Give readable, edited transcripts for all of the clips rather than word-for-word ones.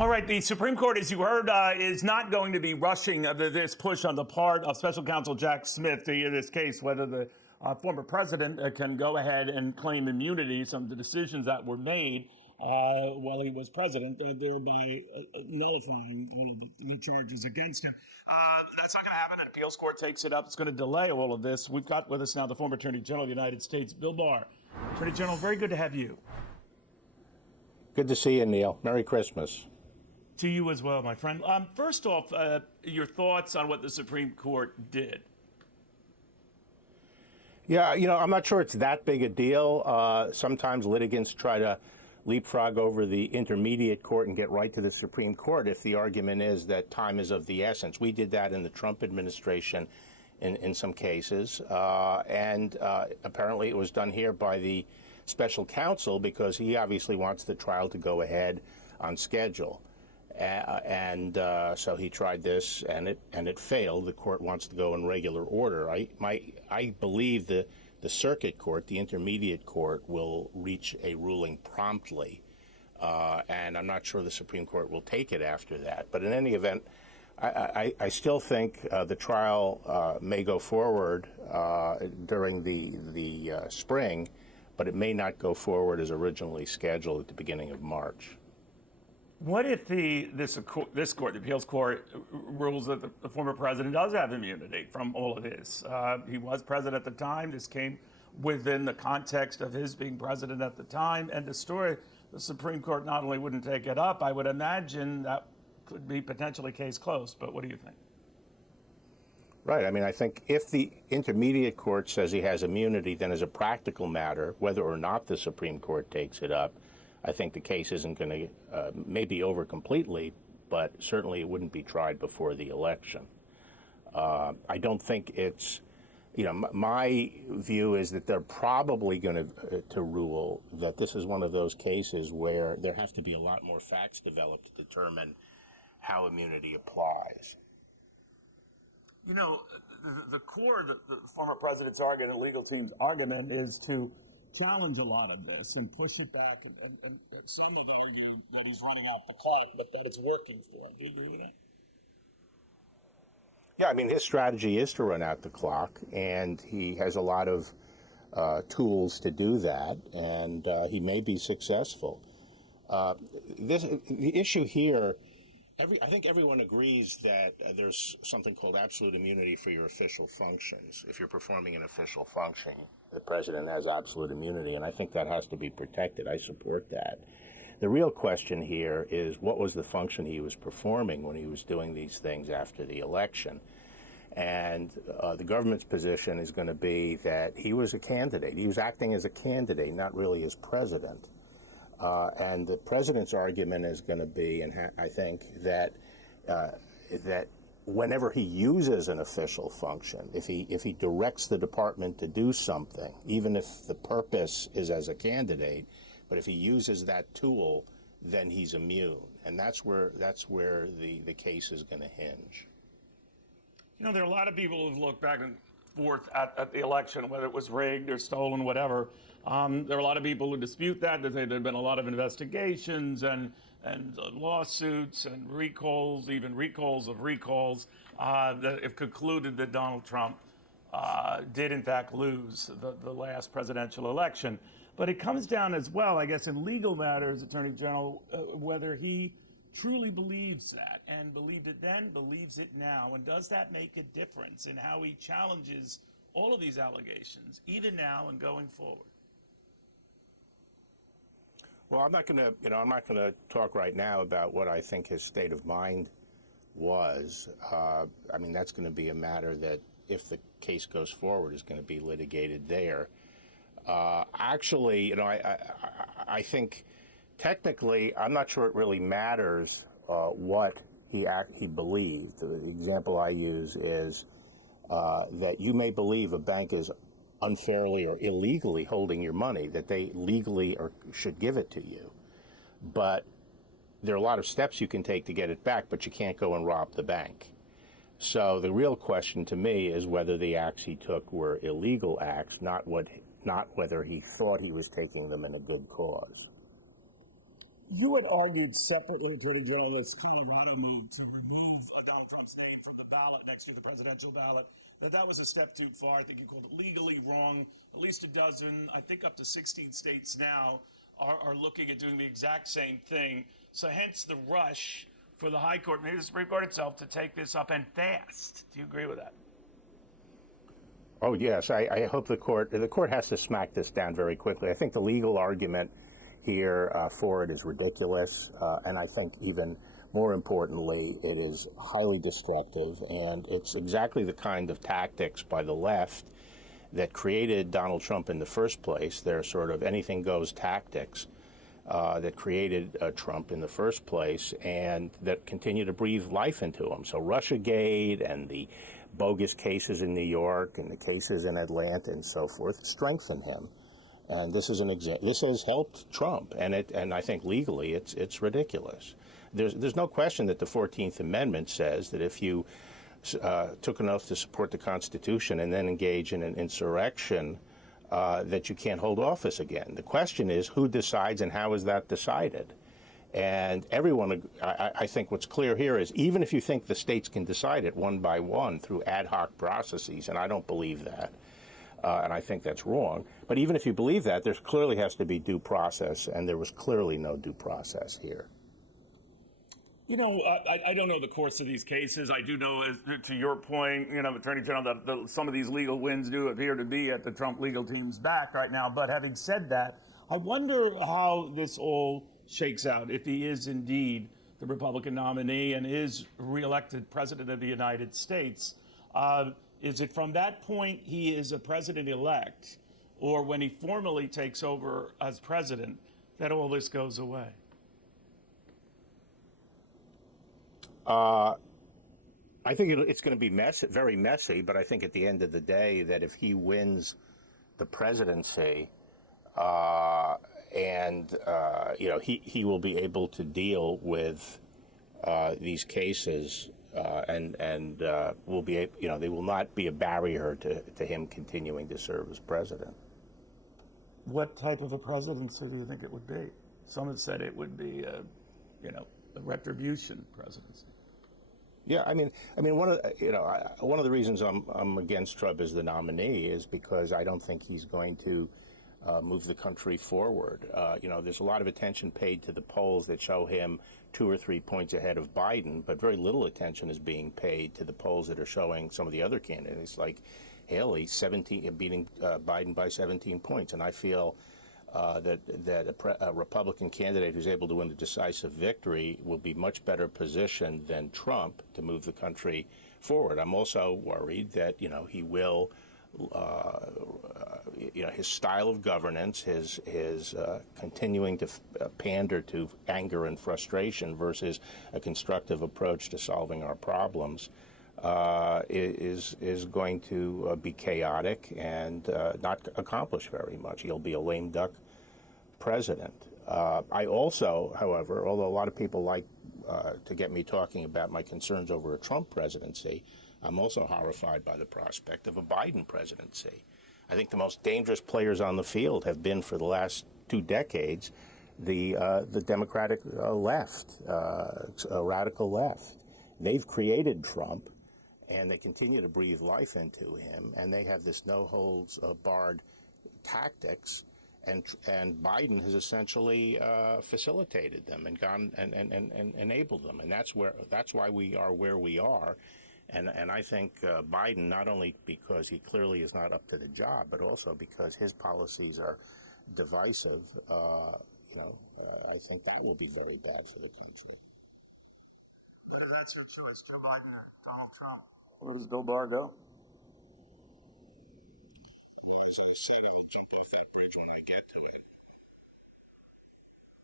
All right, the Supreme Court, as you heard, is not going to be rushing this push on the part of Special Counsel Jack Smith to hear this case, whether the former president can go ahead and claim immunity, some of the decisions that were made while he was president, thereby nullifying all of the charges against him. That's not going to happen. An appeals court takes it up. It's going to delay all of this. We've got with us now the former Attorney General of the United States, Bill Barr. Attorney General, very good to have you. Good to see you, Neil. Merry Christmas. To you as well, my friend. First off, your thoughts on what the Supreme Court did. Yeah, I'm not sure it's that big a deal. Sometimes litigants try to leapfrog over the intermediate court and get right to the Supreme Court if the argument is that time is of the essence. We did that in the Trump administration in some cases, and apparently it was done here by the special counsel because he obviously wants the trial to go ahead on schedule. So he tried this, and it failed. The court wants to go in regular order. I believe the circuit court, the intermediate court, will reach a ruling promptly, and I'm not sure the Supreme Court will take it after that. But in any event, I still think the trial may go forward during the spring, but it may not go forward as originally scheduled at the beginning of March. What if this court, the appeals court, rules that the former president does have immunity from all of this? He was president at the time. This came within the context of his being president at the time. And the Supreme Court not only wouldn't take it up, I would imagine that could be potentially case closed. But what do you think? Right. I mean, I think if the intermediate court says he has immunity, then as a practical matter, whether or not the Supreme Court takes it up, I think the case isn't going to maybe over completely, but certainly it wouldn't be tried before the election. I don't think it's, my view is that they're probably going to rule that this is one of those cases where there have to be a lot more facts developed to determine how immunity applies. The core of the former president's argument, the legal team's argument, is to challenge a lot of this and push it back, and some have argued that he's running out the clock, but that it's working for him. Do you agree with that? Yeah, I mean, his strategy is to run out the clock, and he has a lot of tools to do that, and he may be successful. The issue here, I think everyone agrees that there's something called absolute immunity for your official functions. If you're performing an official function, the president has absolute immunity, and I think that has to be protected. I support that. The real question here is what was the function he was performing when he was doing these things after the election? And the government's position is going to be that he was a candidate. He was acting as a candidate, not really as president. And the president's argument is going to be, and I think, that whenever he uses an official function, if he directs the department to do something, even if the purpose is as a candidate, but if he uses that tool, then he's immune, and that's where the case is going to hinge. There are a lot of people who've looked back and forth at the election, whether it was rigged or stolen, whatever. There are a lot of people who dispute that. They say there have been a lot of investigations and lawsuits and recalls, even recalls of recalls, that have concluded that Donald Trump did in fact lose the last presidential election. But it comes down as well, I guess, in legal matters, Attorney General, whether he truly believes that, and believed it then, believes it now, and does that make a difference in how he challenges all of these allegations, even now and going forward? Well, I'm not going to talk right now about what I think his state of mind was. I mean, that's going to be a matter that, if the case goes forward, is going to be litigated there. Actually, I think technically, I'm not sure it really matters what he believed. The example I use is that you may believe a bank is unfairly or illegally holding your money, that they legally should give it to you. But there are a lot of steps you can take to get it back, but you can't go and rob the bank. So the real question to me is whether the acts he took were illegal acts, not whether he thought he was taking them in a good cause. You had argued separately, Attorney General, this Colorado move to remove Donald Trump's name from the ballot next to the presidential ballot, that was a step too far. I think you called it legally wrong. At least a dozen, I think up to 16 states now are looking at doing the exact same thing. So hence the rush for the High Court, maybe the Supreme Court itself, to take this up and fast. Do you agree with that? Oh, yes. I hope the court has to smack this down very quickly. I think the legal argument here for it is ridiculous, and I think even more importantly, it is highly destructive, and it's exactly the kind of tactics by the left that created Donald Trump in the first place. They're sort of anything goes tactics that created Trump in the first place, and that continue to breathe life into him. So Russiagate and the bogus cases in New York and the cases in Atlanta and so forth strengthen him. And this is this has helped Trump, and I think legally it's ridiculous. There's no question that the 14th Amendment says that if you took an oath to support the Constitution and then engage in an insurrection, that you can't hold office again. The question is who decides and how is that decided? And everyone, I think what's clear here is even if you think the states can decide it one by one through ad hoc processes, and I don't believe that, and I think that's wrong, but even if you believe that, there clearly has to be due process, and there was clearly no due process here. You know, I don't know the course of these cases. I do know, to your point, you know, Attorney General, that some of these legal wins do appear to be at the Trump legal team's back right now. But having said that, I wonder how this all shakes out if he is indeed the Republican nominee and is reelected president of the United States. Is it from that point he is a president-elect, or when he formally takes over as president, that all this goes away? I think it's going to be very messy, but I think at the end of the day that if he wins the presidency, you know, he will be able to deal with these cases, and will be, you know, they will not be a barrier to him continuing to serve as president. What type of a presidency do you think it would be? Some have said it would be, you know, a retribution presidency. Yeah, I mean, one of the reasons I'm against Trump as the nominee is because I don't think he's going to move the country forward. You know, there's a lot of attention paid to the polls that show him 2 or 3 points ahead of Biden, but very little attention is being paid to the polls that are showing some of the other candidates, like Haley, beating Biden by 17 points, and I feel that a Republican candidate who's able to win a decisive victory will be much better positioned than Trump to move the country forward. I'm also worried that, you know, he will, you know, his style of governance, his continuing to pander to anger and frustration versus a constructive approach to solving our problems, is going to be chaotic and not accomplish very much. He'll be a lame duck president. I also, however, although a lot of people like to get me talking about my concerns over a Trump presidency, I'm also horrified by the prospect of a Biden presidency. I think the most dangerous players on the field have been for the last 2 decades the Democratic left, radical left. They've created Trump, and they continue to breathe life into him, and they have this no-holds-barred tactics, and Biden has essentially facilitated them and gone and enabled them, and that's why we are where we are, and I think Biden, not only because he clearly is not up to the job, but also because his policies are divisive, you know, I think that will be very bad for the country. But if that's your choice, Joe Biden or Donald Trump, where does Bill Barr go? Well, as I said, I'll jump off that bridge when I get to it.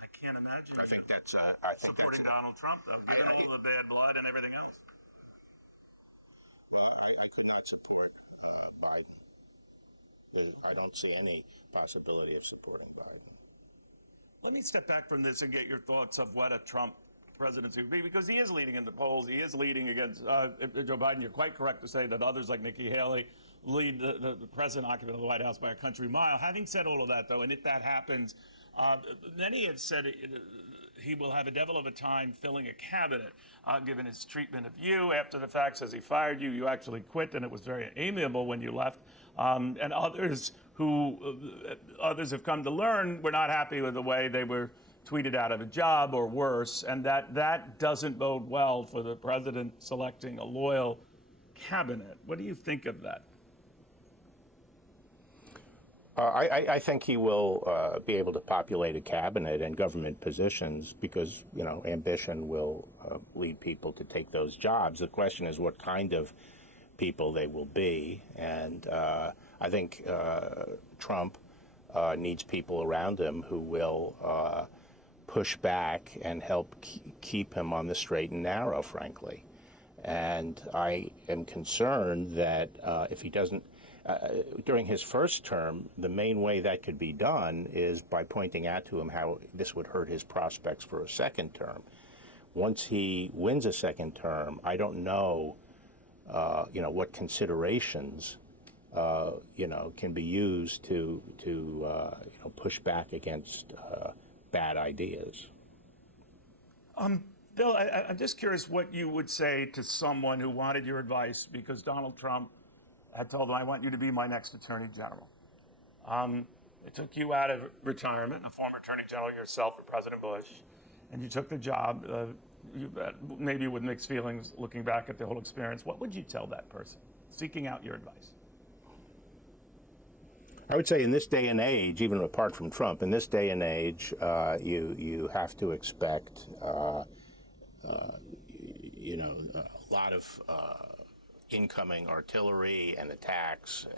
I can't imagine. I think that's supporting Donald Trump, though, all the bad blood and everything else. I could not support Biden. I don't see any possibility of supporting Biden. Let me step back from this and get your thoughts of what a Trump presidency would be, because he is leading in the polls. He is leading against Joe Biden. You're quite correct to say that others like Nikki Haley lead the present occupant of the White House by a country mile. Having said all of that, though, and if that happens, many have said he will have a devil of a time filling a cabinet, given his treatment of you. After the fact, says he fired you. You actually quit, and it was very amiable when you left. And others have come to learn were not happy with the way they were tweeted out of a job or worse, and that doesn't bode well for the president selecting a loyal cabinet. What do you think of that? I think he will be able to populate a cabinet and government positions because, ambition will lead people to take those jobs. The question is what kind of people they will be. And I think Trump needs people around him who will push back and help keep him on the straight and narrow, frankly. And I am concerned that if he doesn't, during his first term, the main way that could be done is by pointing out to him how this would hurt his prospects for a second term. Once he wins a second term, I don't know, what considerations, can be used to push back against bad ideas. Bill, I'm just curious what you would say to someone who wanted your advice because Donald Trump had told him, I want you to be my next attorney general. It took you out of retirement, a former attorney general yourself for President Bush, and you took the job, maybe with mixed feelings looking back at the whole experience. What would you tell that person seeking out your advice? I would say in this day and age, even apart from Trump, in this day and age, you have to expect, a lot of incoming artillery and attacks,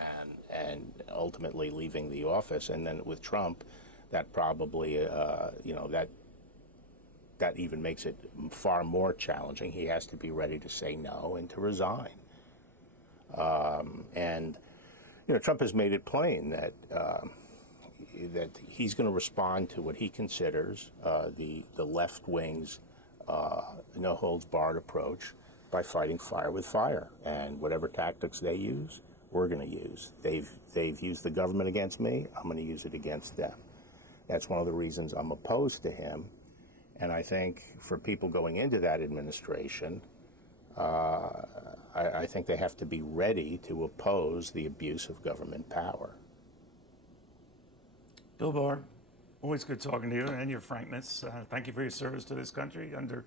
and ultimately leaving the office. And then with Trump, that probably, that even makes it far more challenging. He has to be ready to say no and to resign. Trump has made it plain that he's going to respond to what he considers the left wing's no holds barred approach by fighting fire with fire, and whatever tactics they use, we're going to use. They've used the government against me. I'm going to use it against them. That's one of the reasons I'm opposed to him. And I think for people going into that administration, I think they have to be ready to oppose the abuse of government power. Bill Barr, always good talking to you and your frankness. Thank you for your service to this country under